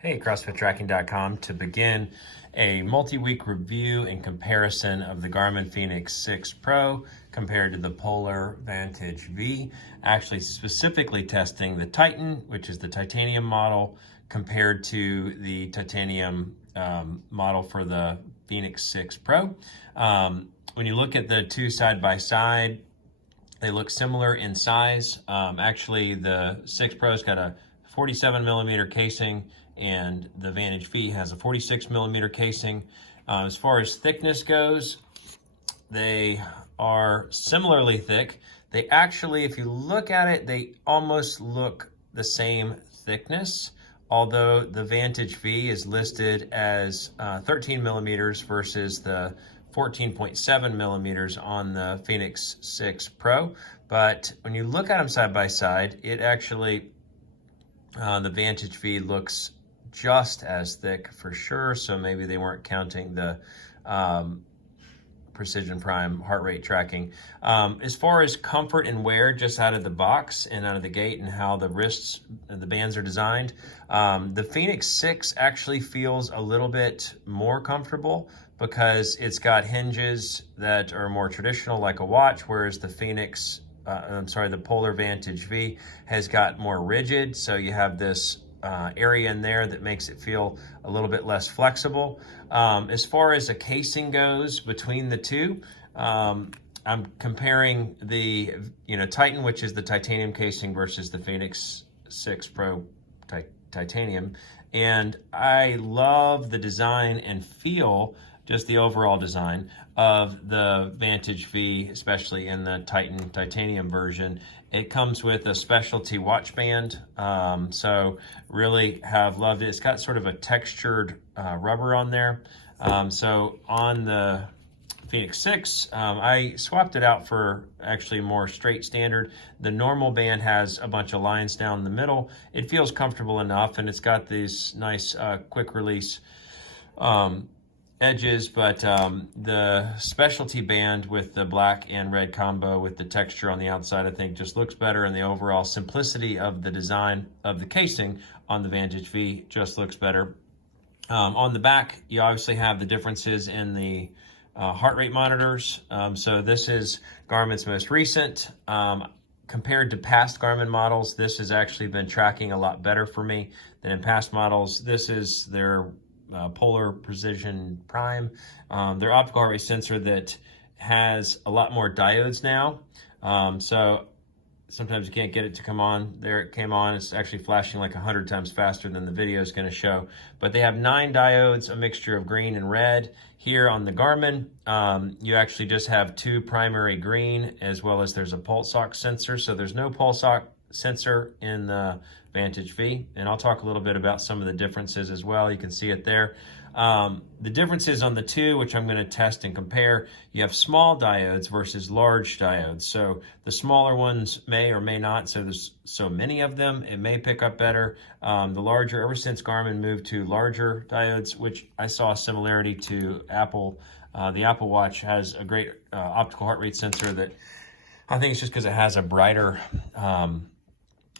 Hey, CrossFitTracking.com to begin a multi-week review and comparison of the Garmin Fenix 6 Pro compared to the Polar Vantage V, actually specifically testing the Titan, which is the titanium model, compared to the titanium model for the Fenix 6 Pro. When you look at the two side by side, they look similar in size. Actually, the 6 Pro's got a 47 millimeter casing and the Vantage V has a 46 millimeter casing. As far as thickness goes, they are similarly thick. They actually, if you look at it, they almost look the same thickness, although the Vantage V is listed as 13 millimeters versus the 14.7 millimeters on the Fenix 6 Pro. But when you look at them side by side, it actually, the Vantage V looks just as thick for sure. So maybe they weren't counting the Precision Prime heart rate tracking. As far as comfort and wear, just out of the box and out of the gate, and how the wrists and the bands are designed, the Fenix 6 actually feels a little bit more comfortable because it's got hinges that are more traditional like a watch, whereas the the Polar Vantage V has got more rigid. So you have this area in there that makes it feel a little bit less flexible. As far as a casing goes between the two, I'm comparing the Titan, which is the titanium casing, versus the Fenix 6 Pro titanium, and I love the design and feel, just the overall design of the Vantage V, especially in the Titan titanium version. It comes with a specialty watch band, so really have loved it. It's got sort of a textured rubber on there. So on the Fenix 6, I swapped it out for actually more straight standard. The normal band has a bunch of lines down the middle. It feels comfortable enough, and it's got these nice quick release edges, but the specialty band with the black and red combo with the texture on the outside, I think just looks better, and the overall simplicity of the design of the casing on the Vantage V just looks better. On the back, you obviously have the differences in the heart rate monitors. So this is Garmin's most recent. Compared to past Garmin models, this has actually been tracking a lot better for me than in past models. This is their Polar Precision Prime, their optical heart rate sensor that has a lot more diodes now. So sometimes you can't get it to come on. There it came on. It's actually flashing like 100 times faster than the video is going to show. But they have 9 diodes, a mixture of green and red. Here on the Garmin, you actually just have 2 primary green, as well as there's a pulse ox sensor. So there's no pulse ox sensor in the Vantage V, and I'll talk a little bit about some of the differences as well. You can see it there. The differences on the two, which I'm going to test and compare, you have small diodes versus large diodes. So the smaller ones may or may not, so there's so many of them, it may pick up better. The larger, ever since Garmin moved to larger diodes, which I saw a similarity to Apple, the Apple Watch has a great optical heart rate sensor that I think it's just because it has a brighter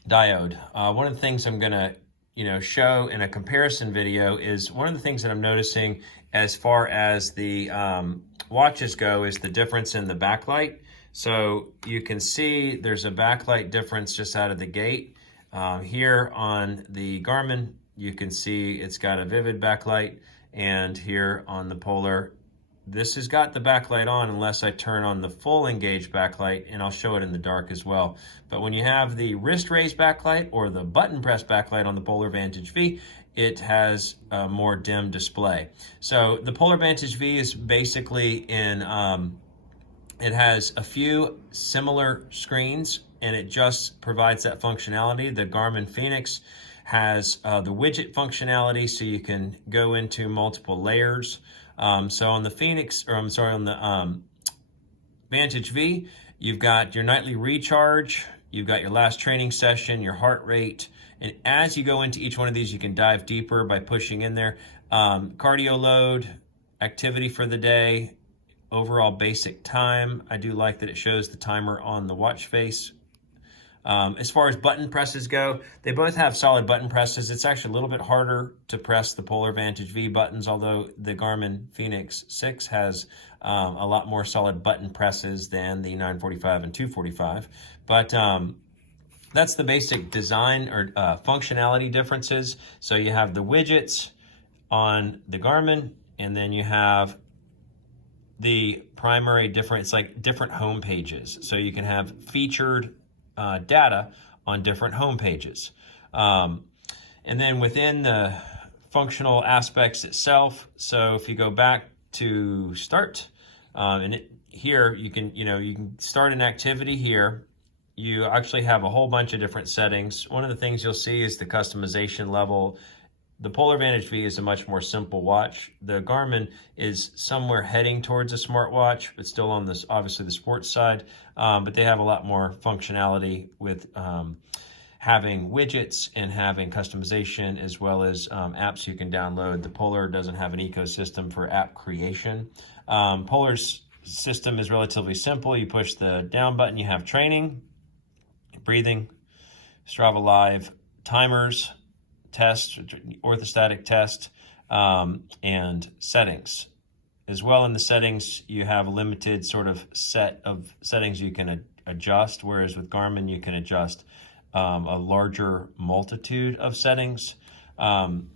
diode. One of the things I'm going to show in a comparison video is one of the things that I'm noticing as far as the watches go is the difference in the backlight. So you can see there's a backlight difference just out of the gate. Here on the Garmin, you can see it's got a vivid backlight, and here on the Polar, this has got the backlight on unless I turn on the full engaged backlight, and I'll show it in the dark as well. But when you have the wrist raised backlight or the button press backlight on the Polar Vantage V, it has a more dim display. So the Polar Vantage V is basically in, it has a few similar screens, and it just provides that functionality. The Garmin Fenix has the widget functionality, so you can go into multiple layers. So on the on the Vantage V, you've got your nightly recharge, you've got your last training session, your heart rate, and as you go into each one of these, you can dive deeper by pushing in there. Cardio load, activity for the day, overall basic time. I do like that it shows the timer on the watch face. As far as button presses go, they both have solid button presses. It's actually a little bit harder to press the Polar Vantage V buttons, although the Garmin Fenix 6 has a lot more solid button presses than the 945 and 245. But that's the basic design or functionality differences. So you have the widgets on the Garmin, and then you have the primary difference, like different home pages. So you can have featured data on different home pages. And then within the functional aspects itself, so if you go back to start, here you can start an activity here. You actually have a whole bunch of different settings. One of the things you'll see is the customization level. The Polar Vantage V is a much more simple watch. The Garmin is somewhere heading towards a smartwatch, but still on this, obviously the sports side. But they have a lot more functionality with having widgets and having customization, as well as apps you can download. The Polar doesn't have an ecosystem for app creation. Polar's system is relatively simple. You push the down button, you have training, breathing, Strava Live, timers, test, orthostatic test, and settings. As well, in the settings, you have a limited sort of set of settings you can adjust, whereas with Garmin, you can adjust a larger multitude of settings. On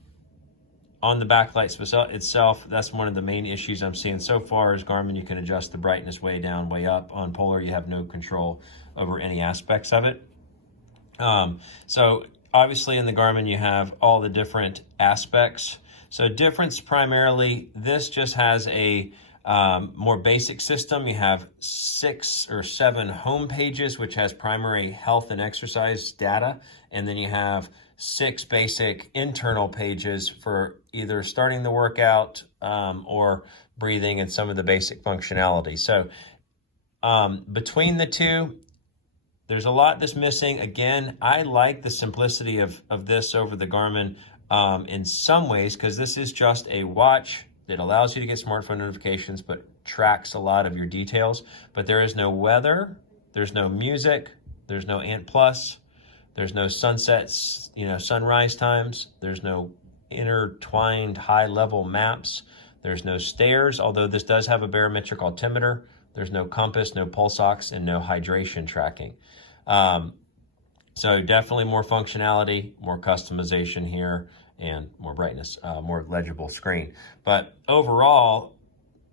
the backlight itself, that's one of the main issues I'm seeing so far is Garmin, you can adjust the brightness way down, way up. On Polar, you have no control over any aspects of it. So obviously in the Garmin, you have all the different aspects. So difference primarily, this just has a more basic system. You have 6 or 7 home pages, which has primary health and exercise data. And then you have 6 basic internal pages for either starting the workout or breathing and some of the basic functionality. So between the two, there's a lot that's missing. Again, I like the simplicity of this over the Garmin in some ways, because this is just a watch that allows you to get smartphone notifications, but tracks a lot of your details. But there is no weather, there's no music, there's no Ant Plus, there's no sunsets, sunrise times, there's no intertwined high-level maps, there's no stairs, although this does have a barometric altimeter. There's no compass, no pulse ox, and no hydration tracking. So definitely more functionality, more customization here, and more brightness, more legible screen. But overall,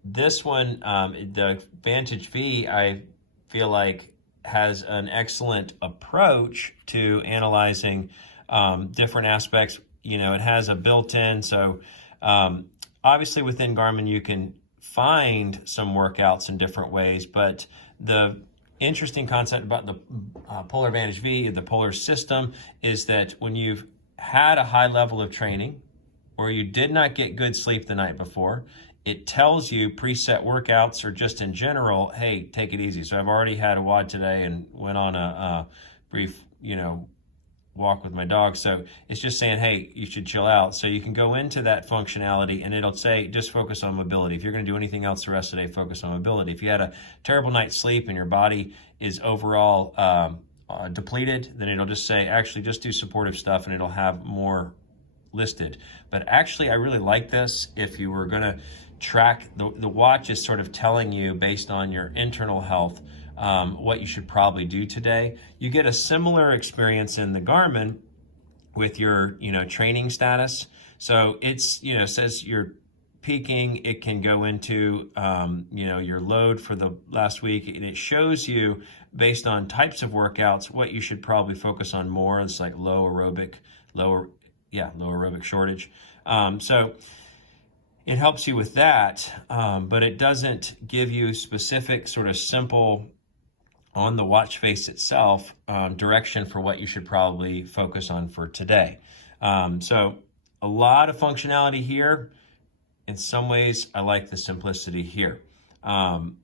this one, the Vantage V, I feel like has an excellent approach to analyzing different aspects. It has a built-in, so obviously within Garmin you can find some workouts in different ways, but the interesting concept about the Polar Vantage V, the Polar system, is that when you've had a high level of training or you did not get good sleep the night before, it tells you preset workouts, or just in general, hey, take it easy. So I've already had a WOD today and went on a brief, walk with my dog. So it's just saying, hey, you should chill out. So you can go into that functionality and it'll say, just focus on mobility. If you're going to do anything else the rest of the day, focus on mobility. If you had a terrible night's sleep and your body is overall depleted, then it'll just say, actually just do supportive stuff, and it'll have more listed. But actually, I really like this. If you were going to track, the watch is sort of telling you based on your internal health what you should probably do today. You get a similar experience in the Garmin with your, training status. So it's, says you're peaking. It can go into, your load for the last week, and it shows you based on types of workouts what you should probably focus on more. It's like low aerobic shortage. So it helps you with that, but it doesn't give you specific sort of simple on the watch face itself direction for what you should probably focus on for today. So a lot of functionality here. In some ways, I like the simplicity here. But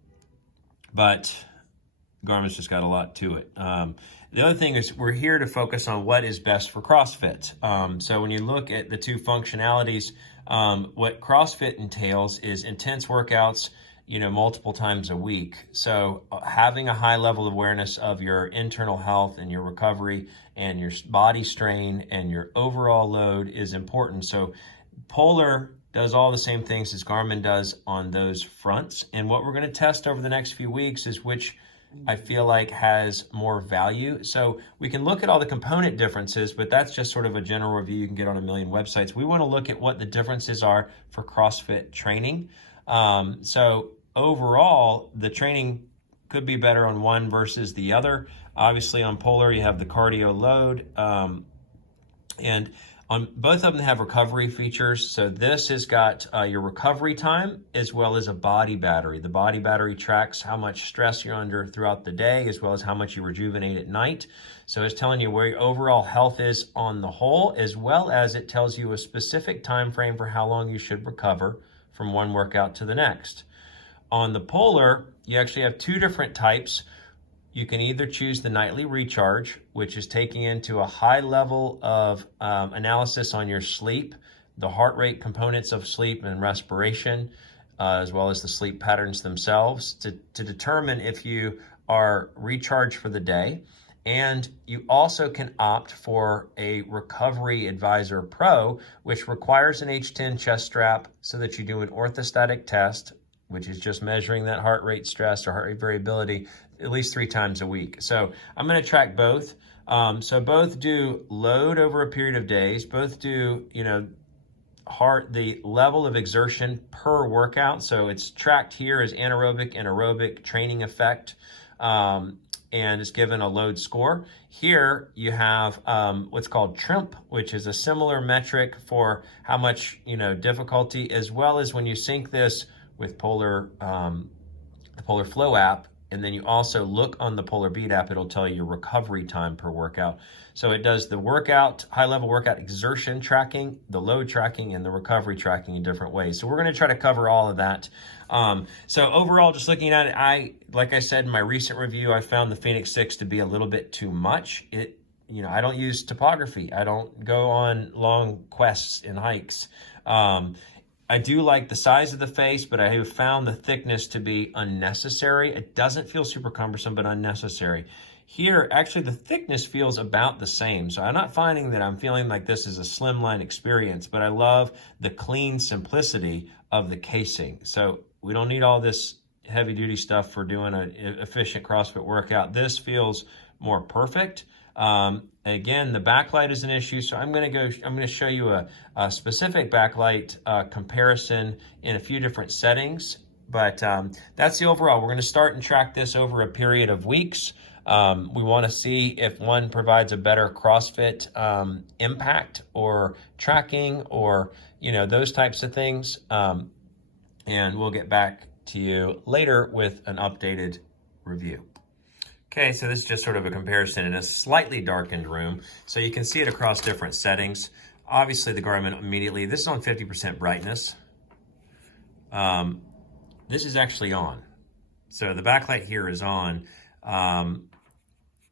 Garmin's just got a lot to it. The other thing is we're here to focus on what is best for CrossFit. So when you look at the two functionalities, what CrossFit entails is intense workouts multiple times a week. So having a high level of awareness of your internal health and your recovery and your body strain and your overall load is important. So Polar does all the same things as Garmin does on those fronts. And what we're going to test over the next few weeks is which I feel like has more value. So we can look at all the component differences, but that's just sort of a general review you can get on a million websites. We want to look at what the differences are for CrossFit training. So overall, the training could be better on one versus the other. Obviously on Polar, you have the cardio load, and on both of them have recovery features. So this has got your recovery time as well as a body battery. The body battery tracks how much stress you're under throughout the day as well as how much you rejuvenate at night. So it's telling you where your overall health is on the whole, as well as it tells you a specific time frame for how long you should recover from one workout to the next. On the Polar, you actually have two different types. You can either choose the nightly recharge, which is taking into a high level of analysis on your sleep, the heart rate components of sleep and respiration, as well as the sleep patterns themselves to determine if you are recharged for the day. And you also can opt for a Recovery Advisor Pro, which requires an H10 chest strap so that you do an orthostatic test, which is just measuring that heart rate stress or heart rate variability at least 3 times a week. So I'm going to track both. So both do load over a period of days, both do, the level of exertion per workout. So it's tracked here as anaerobic and aerobic training effect, and it's given a load score. Here you have what's called TRIMP, which is a similar metric for how much, difficulty, as well as when you sync this with Polar, the Polar Flow app, and then you also look on the Polar Beat app, it'll tell you your recovery time per workout. So it does the workout, high-level workout exertion tracking, the load tracking, and the recovery tracking in different ways. So we're going to try to cover all of that. So overall, just looking at it, like I said in my recent review, I found the Fenix 6 to be a little bit too much. I don't use topography. I don't go on long quests and hikes. I do like the size of the face, but I have found the thickness to be unnecessary. It doesn't feel super cumbersome, but unnecessary. Here, actually, the thickness feels about the same. So I'm not finding that I'm feeling like this is a slimline experience, but I love the clean simplicity of the casing. So we don't need all this heavy-duty stuff for doing an efficient CrossFit workout. This feels more perfect. Again, the backlight is an issue, so I'm going to show you a specific backlight comparison in a few different settings, but that's the overall. We're going to start and track this over a period of weeks. We want to see if one provides a better CrossFit impact or tracking or, those types of things, and we'll get back to you later with an updated review. Okay, so this is just sort of a comparison in a slightly darkened room. So you can see it across different settings. Obviously the Garmin immediately, this is on 50% brightness. This is actually on. So the backlight here is on.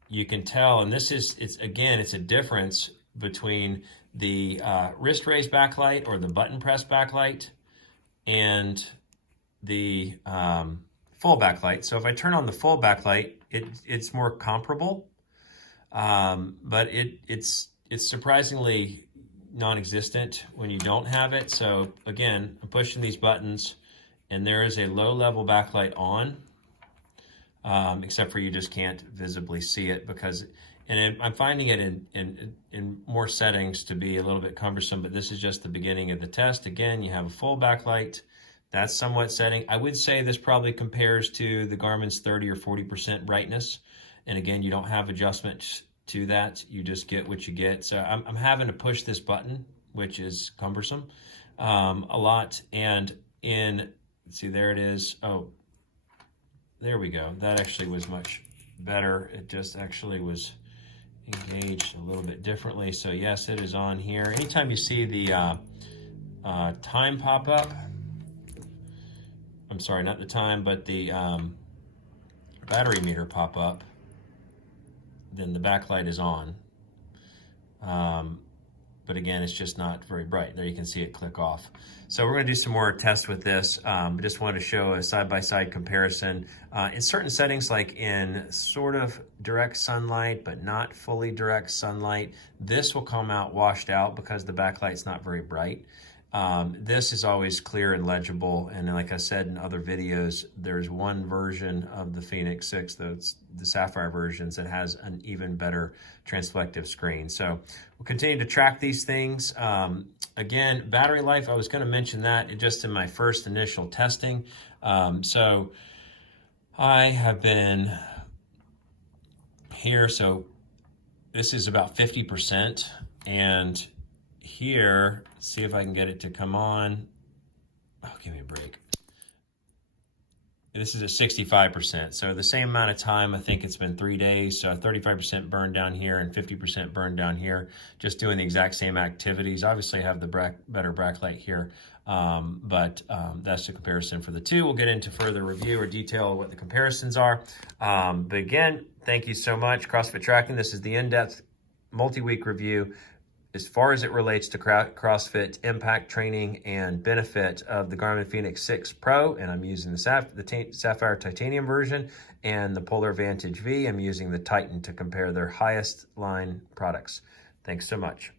You can tell, and it's a difference between the wrist raise backlight or the button press backlight and the full backlight. So if I turn on the full backlight, it's more comparable, but it's surprisingly non-existent when you don't have it. So again, I'm pushing these buttons and there is a low level backlight on, except for you just can't visibly see it I'm finding it in more settings to be a little bit cumbersome, but this is just the beginning of the test. Again, you have a full backlight. That's somewhat setting. I would say this probably compares to the Garmin's 30 or 40% brightness. And again, you don't have adjustment to that. You just get what you get. So I'm having to push this button, which is cumbersome a lot. And let's see, there it is. Oh, there we go. That actually was much better. It just actually was engaged a little bit differently. So yes, it is on here. Anytime you see the time pop up, I'm sorry, not the time, but the battery meter pop up, then the backlight is on. but again, it's just not very bright. There you can see it click off. So we're going to do some more tests with this. Just wanted to show a side-by-side comparison. In certain settings, like in sort of direct sunlight, but not fully direct sunlight, this will come out washed out because the backlight's not very bright. This is always clear and legible, and like I said in other videos, there's one version of the Fenix 6, the Sapphire versions, that has an even better transflective screen. So we'll continue to track these things. Again, battery life, I was going to mention that just in my first initial testing. So I have been here, so this is about 50%, and here, see if I can get it to come on. Oh, give me a break. This is at 65%. So the same amount of time, I think it's been 3 days. So 35% burned down here and 50% burned down here, just doing the exact same activities. Obviously I have the better backlight here, but that's the comparison for the two. We'll get into further review or detail of what the comparisons are. But again, thank you so much, CrossFit Tracking. This is the in-depth multi-week review as far as it relates to CrossFit impact training and benefit of the Garmin Fenix 6 Pro, and I'm using the Sapphire Titanium version, and the Polar Vantage V. I'm using the Titan to compare their highest line products. Thanks so much.